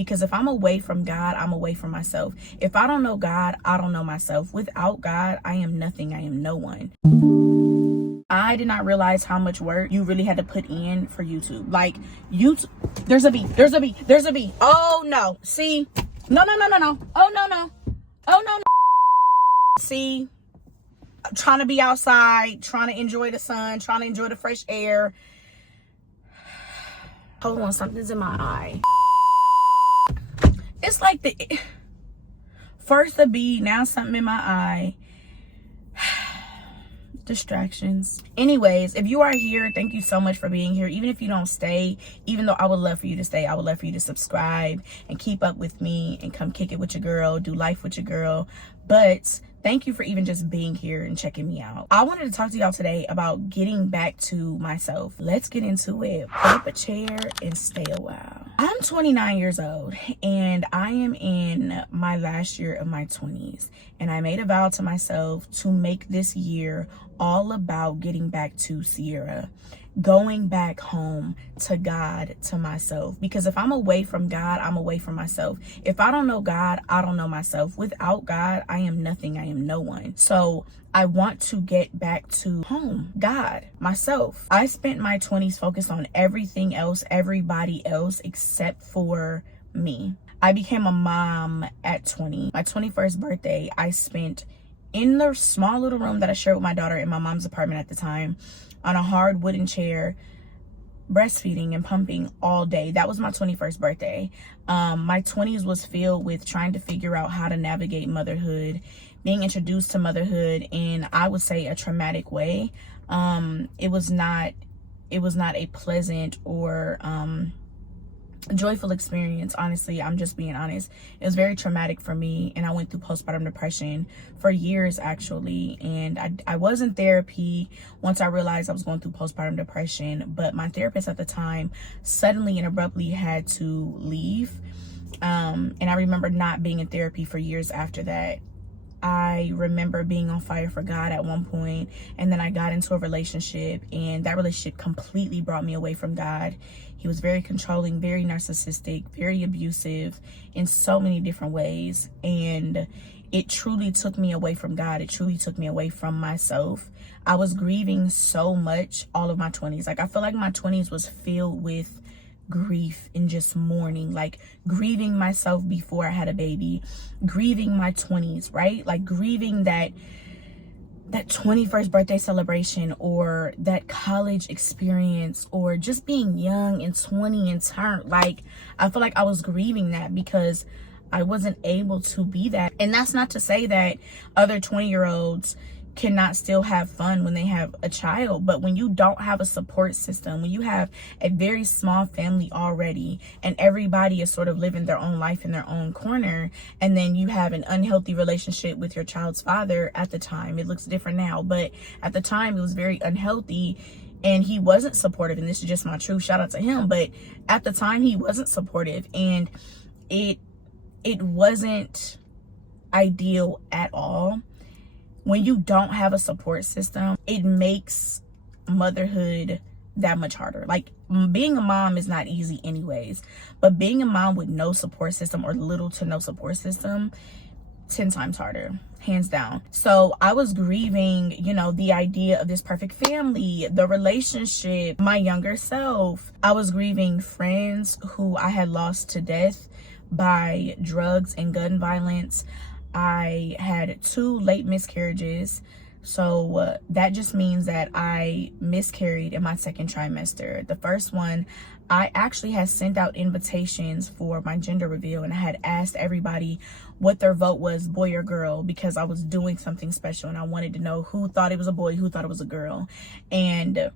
Because if I'm away from God, I'm away from myself. If I don't know God, I don't know myself. Without God, I am nothing. I am no one. I did not realize how much work you really had to put in for YouTube. Like, YouTube, there's a bee. Oh no. See? No. Oh no. Oh no. See? I'm trying to be outside, trying to enjoy the sun, trying to enjoy the fresh air. Hold on, something's in my eye. It's like first the bee, now something in my eye. Distractions. Anyways, if you are here, thank you so much for being here. Even if you don't stay, even though I would love for you to stay, I would love for you to subscribe and keep up with me and come kick it with your girl, do life with your girl. But thank you for even just being here and checking me out. I wanted to talk to y'all today about getting back to myself. Let's get into it. Pull up a chair and stay a while. I'm 29 years old and I am in my last year of my 20s. And I made a vow to myself to make this year all about getting back to Sierra, going back home to God, to myself. Because if I'm away from God, I'm away from myself. If I don't know God, I don't know myself. Without God, I am nothing. I am no one. So I want to get back to home, God, myself. I spent my 20s focused on everything else, everybody else except for me. I became a mom at 20. My 21st birthday, I spent in the small little room that I shared with my daughter in my mom's apartment at the time, on a hard wooden chair, breastfeeding and pumping all day. That was my 21st birthday. My 20s was filled with trying to figure out how to navigate motherhood, being introduced to motherhood in, I would say, a traumatic way. It was not a pleasant or joyful experience. Honestly, I'm just being honest. It was very traumatic for me, and I went through postpartum depression for years actually, and I was in therapy once I realized I was going through postpartum depression, but my therapist at the time suddenly and abruptly had to leave, and I remember not being in therapy for years after that. I remember being on fire for God at one point, and then I got into a relationship, and that relationship completely brought me away from God. He was very controlling, very narcissistic, very abusive in so many different ways, and it truly took me away from God. It truly took me away from myself. I was grieving so much all of my 20s. Like, I feel like my 20s was filled with grief and just mourning, like grieving myself before I had a baby, grieving my 20s, right? Like grieving that 21st birthday celebration, or that college experience, or just being young and 20 and turned. Like, I feel like I was grieving that because I wasn't able to be that. And that's not to say that other 20-year-olds cannot still have fun when they have a child, but when you don't have a support system, when you have a very small family already and everybody is sort of living their own life in their own corner, and then you have an unhealthy relationship with your child's father at the time. It looks different now, but at the time it was very unhealthy, and he wasn't supportive. And this is just my truth, shout out to him, but at the time he wasn't supportive, and it wasn't ideal at all. When you don't have a support system, it makes motherhood that much harder. Like, being a mom is not easy anyways, but being a mom with no support system, or little to no support system, 10 times harder, hands down. So I was grieving, you know, the idea of this perfect family, the relationship, my younger self. I was grieving friends who I had lost to death by drugs and gun violence. I had 2 late miscarriages. So that just means that I miscarried in my 2nd trimester. The first one, I actually had sent out invitations for my gender reveal, and I had asked everybody what their vote was, boy or girl, because I was doing something special and I wanted to know who thought it was a boy, who thought it was a girl. And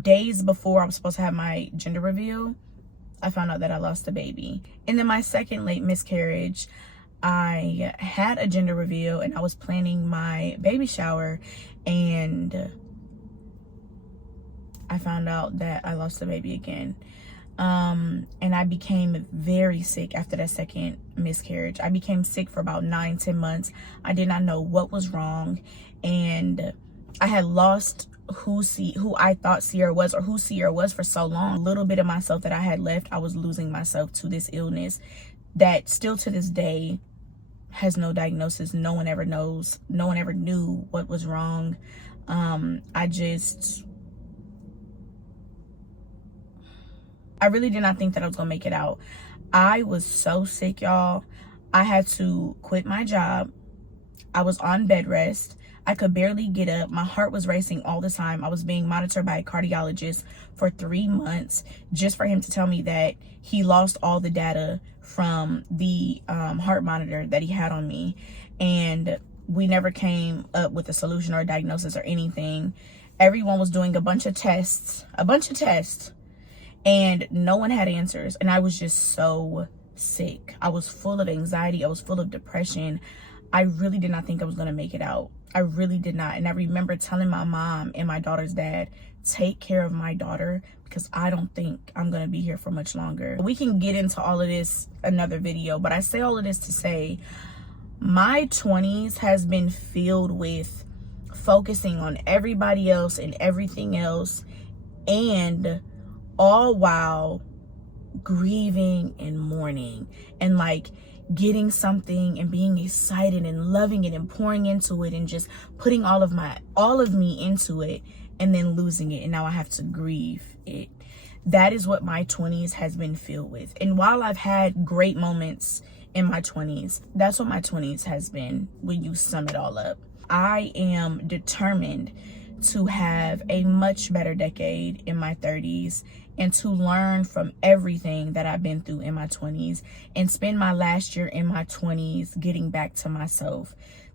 days before I was supposed to have my gender reveal, I found out that I lost a baby. And then my 2nd late miscarriage, I had a gender reveal and I was planning my baby shower, and I found out that I lost the baby again. And I became very sick after that 2nd miscarriage. I became sick for about 9-10 months. I did not know what was wrong, and I had lost who I thought Sierra was, or who Sierra was, for so long. A little bit of myself that I had left, I was losing myself to this illness that still to this day has no diagnosis. No one ever knows. No one ever knew what was wrong. I really did not think that I was gonna make it out. I was so sick, y'all. I had to quit my job. I was on bed rest. I could barely get up. My heart was racing all the time. I was being monitored by a cardiologist for 3 months just for him to tell me that he lost all the data from the heart monitor that he had on me. And we never came up with a solution or a diagnosis or anything. Everyone was doing a bunch of tests, and no one had answers. And I was just so sick. I was full of anxiety. I was full of depression. I really did not think I was going to make it out. I really did not. And I remember telling my mom and my daughter's dad, take care of my daughter because I don't think I'm going to be here for much longer. We can get into all of this another video, but I say all of this to say my 20s has been filled with focusing on everybody else and everything else, and all while grieving and mourning and like getting something and being excited and loving it and pouring into it and just putting all of me into it, and then losing it, and now I have to grieve it. That is what my 20s has been filled with. And while I've had great moments in my 20s, that's what my 20s has been when you sum it all up. I am determined to have a much better decade in my 30s and to learn from everything that I've been through in my 20s and spend my last year in my 20s getting back to myself.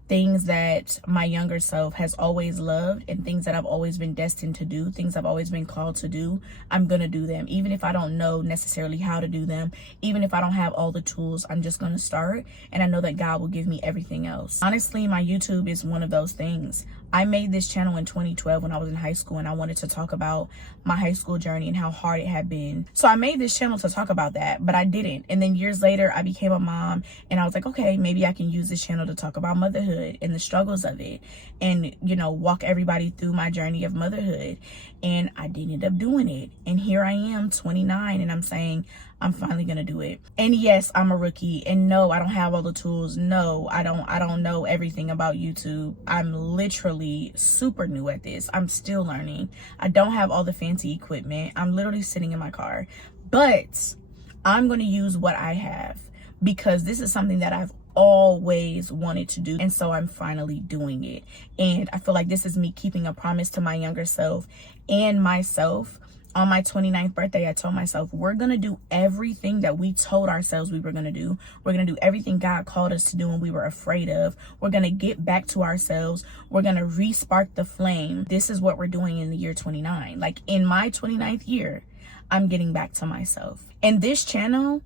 Things that my younger self has always loved and things that I've always been destined to do, things I've always been called to do, I'm gonna do them. Even if I don't know necessarily how to do them, even if I don't have all the tools, I'm just gonna start, and I know that God will give me everything else. Honestly, my YouTube is one of those things. I made this channel in 2012 when I was in high school, and I wanted to talk about my high school journey and how hard it had been. So I made this channel to talk about that, but I didn't. And then years later, I became a mom, and I was like, okay, maybe I can use this channel to talk about motherhood and the struggles of it, and, you know, walk everybody through my journey of motherhood. And I did end up doing it. And here I am, 29, and I'm saying, I'm finally gonna do it. And yes, I'm a rookie, and no, I don't have all the tools. No, I don't know everything about YouTube. I'm literally super new at this. I'm still learning. I don't have all the fancy equipment. I'm literally sitting in my car, but I'm gonna use what I have because this is something that I've always wanted to do, and so I'm finally doing it. And I feel like this is me keeping a promise to my younger self and myself. On my 29th birthday, I told myself, we're going to do everything that we told ourselves we were going to do. We're going to do everything God called us to do and we were afraid of. We're going to get back to ourselves. We're going to re-spark the flame. This is what we're doing in the year 29. Like in my 29th year, I'm getting back to myself. And this channel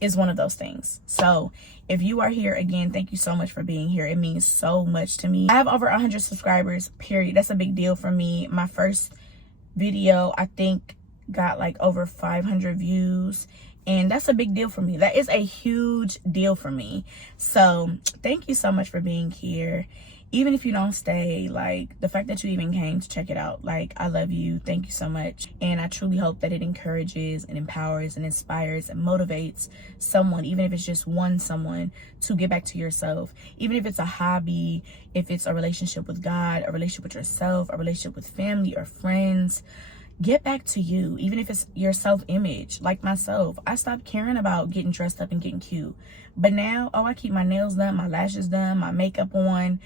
is one of those things. So if you are here, again, thank you so much for being here. It means so much to me. I have over 100 subscribers, period. That's a big deal for me. My first video, I think, got like over 500 views, and that's a big deal for me. That is a huge deal for me. So thank you so much for being here. Even if you don't stay, like the fact that you even came to check it out, like I love you. Thank you so much. And I truly hope that it encourages and empowers and inspires and motivates someone, even if it's just someone, to get back to yourself. Even if it's a hobby, if it's a relationship with God, a relationship with yourself, a relationship with family or friends, get back to you. Even if it's your self-image, like myself, I stopped caring about getting dressed up and getting cute. But now, I keep my nails done, my lashes done, my makeup on.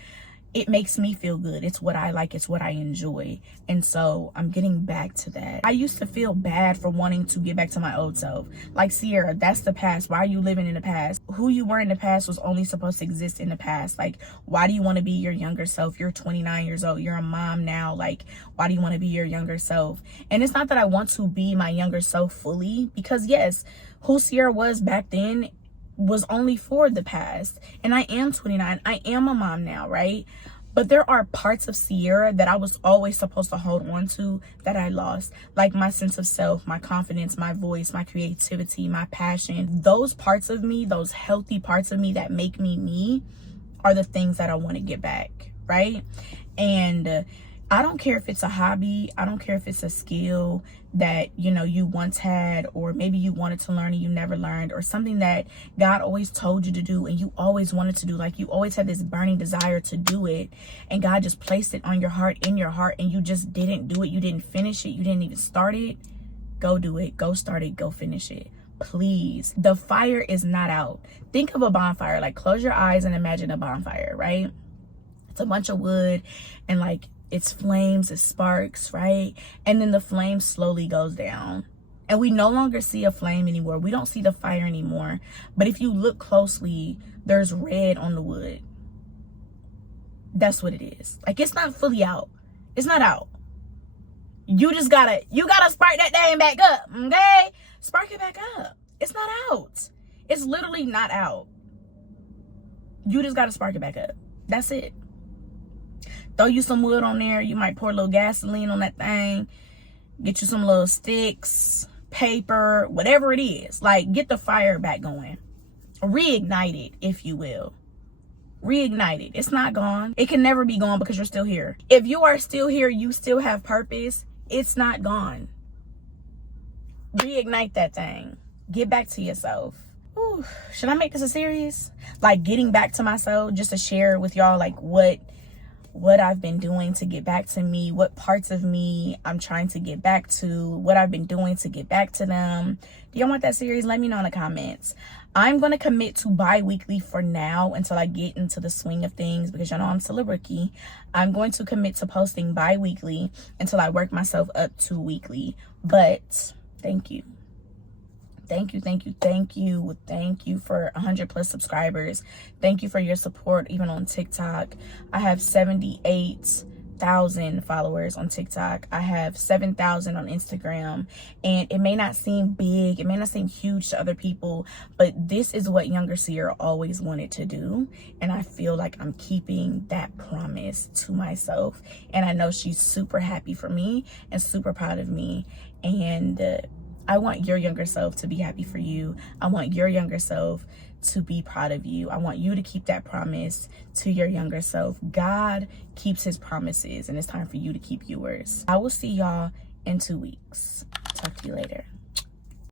It makes me feel good. It's what I like. It's what I enjoy. And so I'm getting back to that. I used to feel bad for wanting to get back to my old self. Like, Sierra, that's the past. Why are you living in the past? Who you were in the past was only supposed to exist in the past. Like, why do you want to be your younger self? You're 29 years old. You're a mom now. Like, why do you want to be your younger self? And it's not that I want to be my younger self fully, because yes, who Sierra was back then was only for the past. And I am 29. I am a mom now, right? But there are parts of Sierra that I was always supposed to hold on to that I lost. Like my sense of self, my confidence, my voice, my creativity, my passion. Those parts of me, those healthy parts of me that make me me, are the things that I want to get back, right? And I don't care if it's a hobby. I don't care if it's a skill that, you know, you once had, or maybe you wanted to learn and you never learned, or something that God always told you to do and you always wanted to do. Like, you always had this burning desire to do it, and God just placed it on your heart, in your heart, and you just didn't do it. You didn't finish it. You didn't even start it. Go do it. Go start it. Go finish it. Please. The fire is not out. Think of a bonfire. Like, close your eyes and imagine a bonfire, right? It's a bunch of wood, and like, it's flames, it sparks, right? And then the flame slowly goes down, and we no longer see a flame anymore. We don't see the fire anymore. But if you look closely, there's red on the wood. That's what it is. Like, it's not fully out. It's not out. You gotta spark that thing back up, okay? Spark it back up. It's not out. It's literally not out. You just gotta spark it back up. That's it. Throw you some wood on there. You might pour a little gasoline on that thing. Get you some little sticks, paper, whatever it is. Like, get the fire back going. Reignite it, if you will. Reignite it. It's not gone. It can never be gone because you're still here. If you are still here, you still have purpose. It's not gone. Reignite that thing. Get back to yourself. Ooh, should I make this a series? Like, getting back to myself, just to share with y'all, like, what I've been doing to get back to me, what parts of me I'm trying to get back to, what I've been doing to get back to them. Do y'all want that series? Let me know in the comments. I'm going to commit to bi-weekly for now until I get into the swing of things, because y'all know I'm still a rookie. I'm going to commit to posting bi-weekly until I work myself up to weekly. But thank you. Thank you for 100+ subscribers. Thank you for your support, even on TikTok. I have 78,000 followers on TikTok. I have 7,000 on Instagram. And it may not seem big, it may not seem huge to other people, but this is what younger Sierra always wanted to do. And I feel like I'm keeping that promise to myself. And I know she's super happy for me and super proud of me. And I want your younger self to be happy for you. I want your younger self to be proud of you. I want you to keep that promise to your younger self. God keeps his promises, and it's time for you to keep yours. I will see y'all in 2 weeks. Talk to you later.